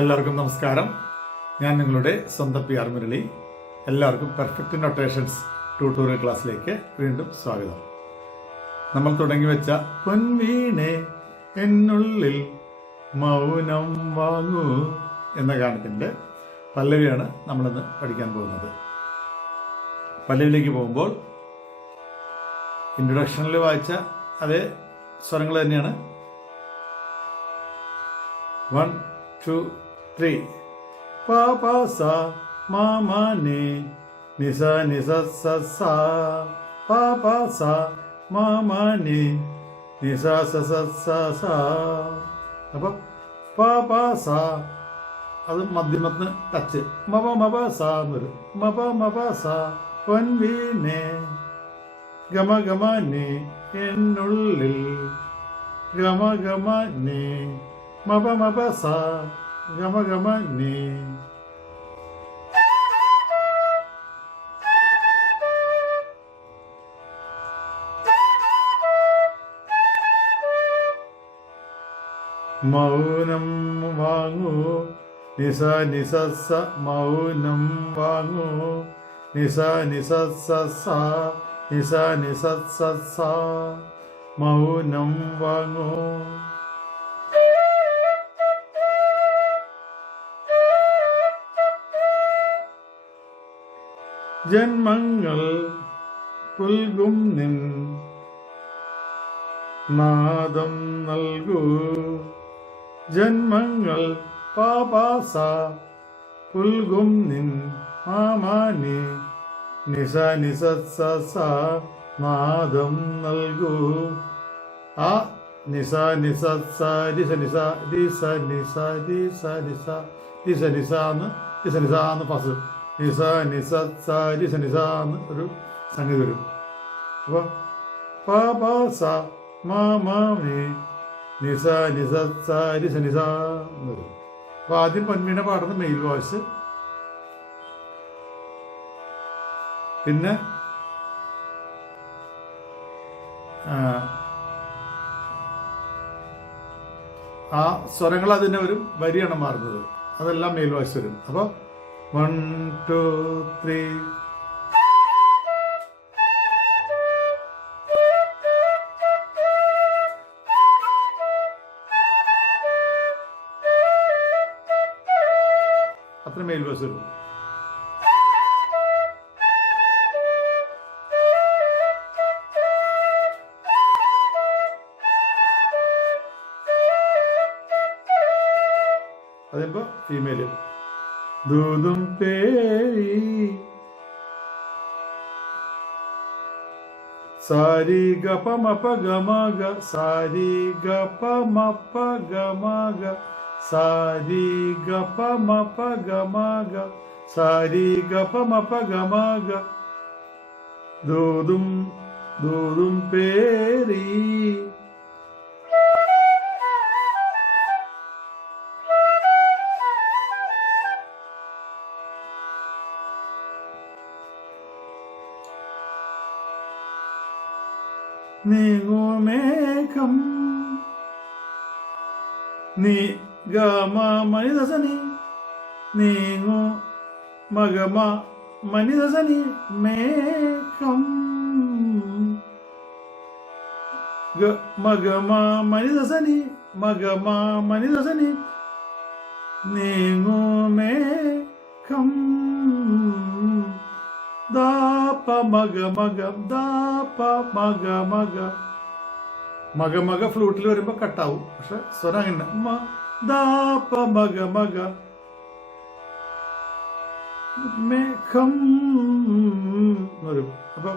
എല്ലാവർക്കും നമസ്കാരം. ഞാൻ നിങ്ങളുടെ സ്വന്തം പി ആർ മുരളി. എല്ലാവർക്കും പെർഫെക്റ്റ് നൊട്ടേഷൻസ് ട്യൂട്ടോറിയൽ ക്ലാസ്സിലേക്ക് വീണ്ടും സ്വാഗതം. നമ്മൾ തുടങ്ങി വെച്ച പൊൻവീണേ എന്നുള്ളിൽ മൗനം വാങ്ങൂ എന്ന ഗാനത്തിൻ്റെ പല്ലവിയാണ് നമ്മളിന്ന് പഠിക്കാൻ പോകുന്നത്. പല്ലവിയിലേക്ക് പോകുമ്പോൾ ഇൻട്രൊഡക്ഷനിൽ വായിച്ച അതേ സ്വരങ്ങൾ തന്നെയാണ്. 1, 2, 3. Pa pa sa ma ma ni ni sa sa sa. Pa pa sa ma ma ni ni sa sa sa. അപ്പോൾ pa pa sa അത് മധ്യമത്തിന് ടച്ച് മപ സാ എന്നൊരു മപ സാ പൊൻവീണേ ഗമ ഗമ നീ എന്നുള്ളിൽ ഗമ ഗമ നീ മപ സാ ഗമ ഗമ നീ. മൗനം വാങ്ങൂ നിസ നിസ സ മൗനം വാങ്ങൂ നിസ നിസ സ നിസ നിസ സ മൗനം വാങ്ങൂ. ജന്മങ്ങൾ പുൽകും നിൻ നാദം നൽകൂ. ജന്മങ്ങൾ പാപാസ പുൽകും നിൻ മാമാനി നിസ നിസ സ നാദം നൽകൂ. ആ നിസ നിസ സ രിസ നിസ രിസ നിസ രിസ നിസ രിസ നിസ എന്ന് ഫസ്റ്റ് നിസ നിസ സ രിസ നിസ എന്ന് ഒരു സംഗതി വരും. അപ്പോൾ പ സ മാമി നിസ നിസ സ രിസ നിസ എന്ന് വരും. അപ്പോൾ ആദ്യം പൊന്മീനെ പാടുന്ന മെയിൽ വോയിസ്, പിന്നെ ആ സ്വരങ്ങൾ അതിൻ്റെ ഒരു വരിയാണ് മാറുന്നത്, അതെല്ലാം മെയിൽ വോയിസ് വരും. അപ്പോൾ 1, 2, 3. അത്ര മെയിൽ വോയിസ് വരും. അതിപ്പോ ഫീമെയില് ദൂതും പേരി സാരി ഗപ മപ ഗമ ഗ സാരി ഗപ മപ ഗമ ഗ സാരി ഗപ മപ ഗമ ഗ സാരി ഗപ മപ ഗമ ഗ ദൂതും ദൂതും പേരി. നീങ്ങുമേഘം നീ ഗമ മനിദസനി നീങ്ങു മഗമ മനിദസനി മേഘം മഗമ മനിദസനി മഗമ മനിദസനി നീങ്ങുമേഘം ദാപ മഗ മഗ ദാപ മഗ മഗ മഗ മഗ ഫ്ലൂട്ടിൽ വരുമ്പോ കട്ടാവും, പക്ഷെ സ്വരം അങ്ങനെ ദാപ മഗ മഗ മേഘം വരും. അപ്പൊ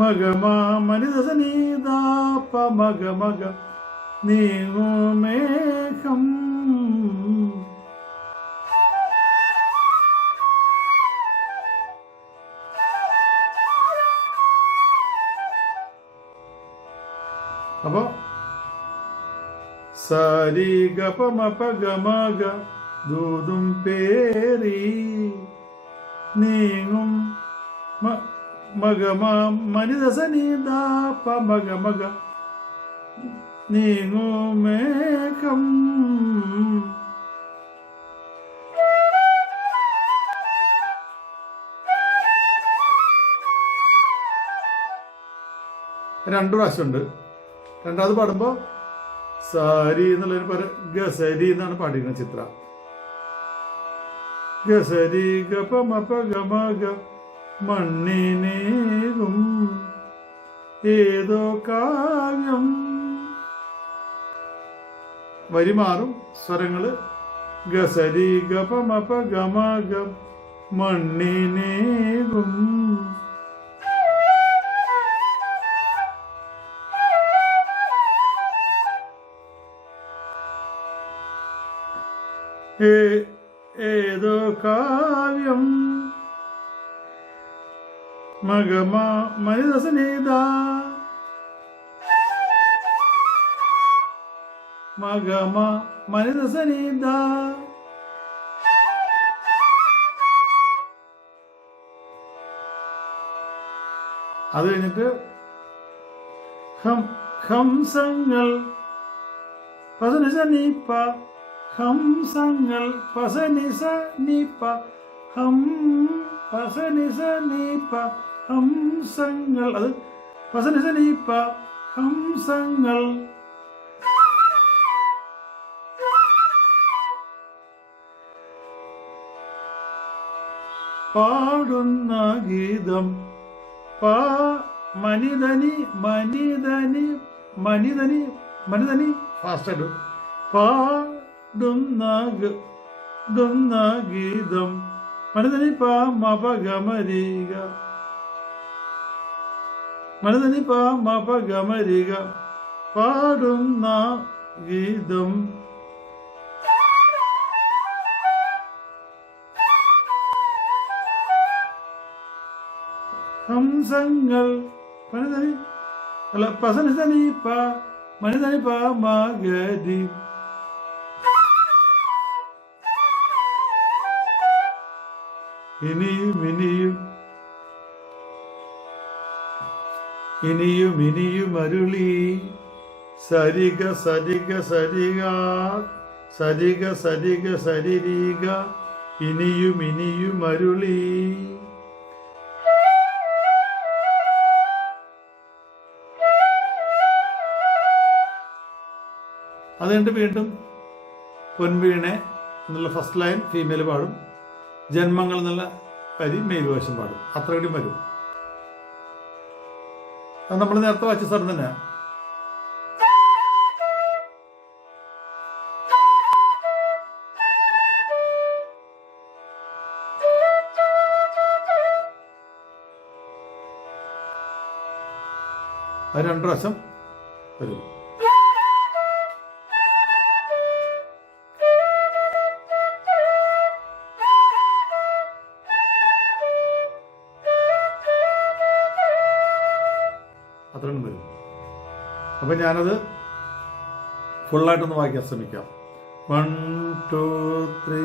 മഗമ മനിദസനി ദാപ മഗ മഗ നീങ്ങു മേഘം. അപ്പോ സാരി ഗപ മപ ഗമ ഗ ദൂതും പേരി നീങ്ങും മഗമ മനിദസനി ദാപ മഗ മഗ നീങ്ങുമേഘം 2 പ്രാവശ്യമുണ്ട്. രണ്ടാമത് പാടുമ്പോൾ സാരി എന്നുള്ളൊരു ഗസരി എന്നാണ് പാടിയിരിക്കുന്നത് ചിത്ര. ഗസരി ഗപ മപ ഗമ ഗ മണ്ണിനേകും ഏതോ കാവ്യം. വരി മാറും, സ്വരങ്ങള് ഗസരി ഗപ മപ ഗമ ഗ മണ്ണിനേകും ഏതോ കാവ്യം മഗമ മനിദസനീത മഗമ മനിദസനീത. അത് കഴിഞ്ഞിട്ട് ഹംസങ്ങൾ പസനിസനീപ്പ ഹംസങ്ങൾ പസനിസനീപ്പ പസനിസനീപ്പ ഹംസങ്ങൾ. അത് പസനിസനീപ്പ ഹംസങ്ങൾ. പാടുന്ന ഗീതം മനിതനി മനിതനി മനിതനി മനിതനി ഫാസ്റ്റ് പാടുന്ന ഗീതം മനിതനി പ മപഗമരിക മനിതനി പ മപഗമരിക. പാടുന്ന ഗീതം ഹംസങ്ങൾ മനിതനി അല്ല പസനിതനി പ മനിതനി പ മഗരി. ഇനിയും ഇനിയും ഇനിയും ഇനിയും അരുളി സരിഗ സരിഗ സരിഗ സരിഗ സരിഗ സരിരീഗ ഇനിയും ഇനിയും അരുളി. അതുകൊണ്ട് വീണ്ടും പൊൻവീണെ എന്നുള്ള ഫസ്റ്റ് ലൈൻ ഫീമെയിൽ പാടും, ജന്മങ്ങൾ എന്നുള്ള വരി മെയിൽ വേഷം പാടും. അത്ര കൂടി വരും. അത് നമ്മൾ നേരത്തെ വായിച്ച സ്ഥലം തന്നെയാണ്. അത് 2 പ്രാവശ്യം വരും. അത്രയും വരും. അപ്പം ഞാനത് ഫുള്ളായിട്ടൊന്ന് വായിക്കാൻ ശ്രമിക്കാം. 1 2 3.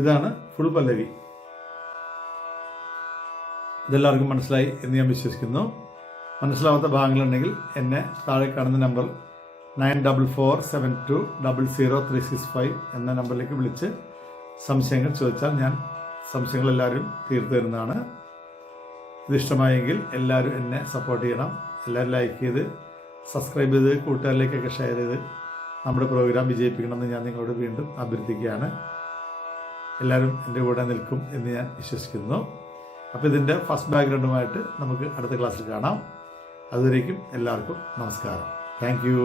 ഇതാണ് ഫുൾ പല്ലവി. ഇതെല്ലാവർക്കും മനസ്സിലായി എന്ന് ഞാൻ വിശ്വസിക്കുന്നു. മനസ്സിലാവാത്ത ഭാഗങ്ങളുണ്ടെങ്കിൽ എന്നെ താഴെ കാണുന്ന നമ്പർ 9447200365 എന്ന നമ്പറിലേക്ക് വിളിച്ച് സംശയങ്ങൾ ചോദിച്ചാൽ ഞാൻ സംശയങ്ങളെല്ലാവരും തീർത്തു തരുന്നതാണ്. ഇതിഷ്ടമായെങ്കിൽ എല്ലാവരും എന്നെ സപ്പോർട്ട് ചെയ്യണം. എല്ലാവരും ലൈക്ക് ചെയ്ത് സബ്സ്ക്രൈബ് ചെയ്ത് കൂട്ടുകാരിലേക്കൊക്കെ ഷെയർ ചെയ്ത് നമ്മുടെ പ്രോഗ്രാം വിജയിപ്പിക്കണമെന്ന് ഞാൻ നിങ്ങളോട് വീണ്ടും അഭ്യർത്ഥിക്കുകയാണ്. എല്ലാവരും എൻ്റെ കൂടെ നിൽക്കും എന്ന് ഞാൻ വിശ്വസിക്കുന്നു. അപ്പോൾ ഇതിൻ്റെ ഫസ്റ്റ് ബാക്ക്ഗ്രൗണ്ടുമായിട്ട് നമുക്ക് അടുത്ത ക്ലാസ്സിൽ കാണാം. അതുവരേക്കും എല്ലാവർക്കും നമസ്കാരം. Thank you.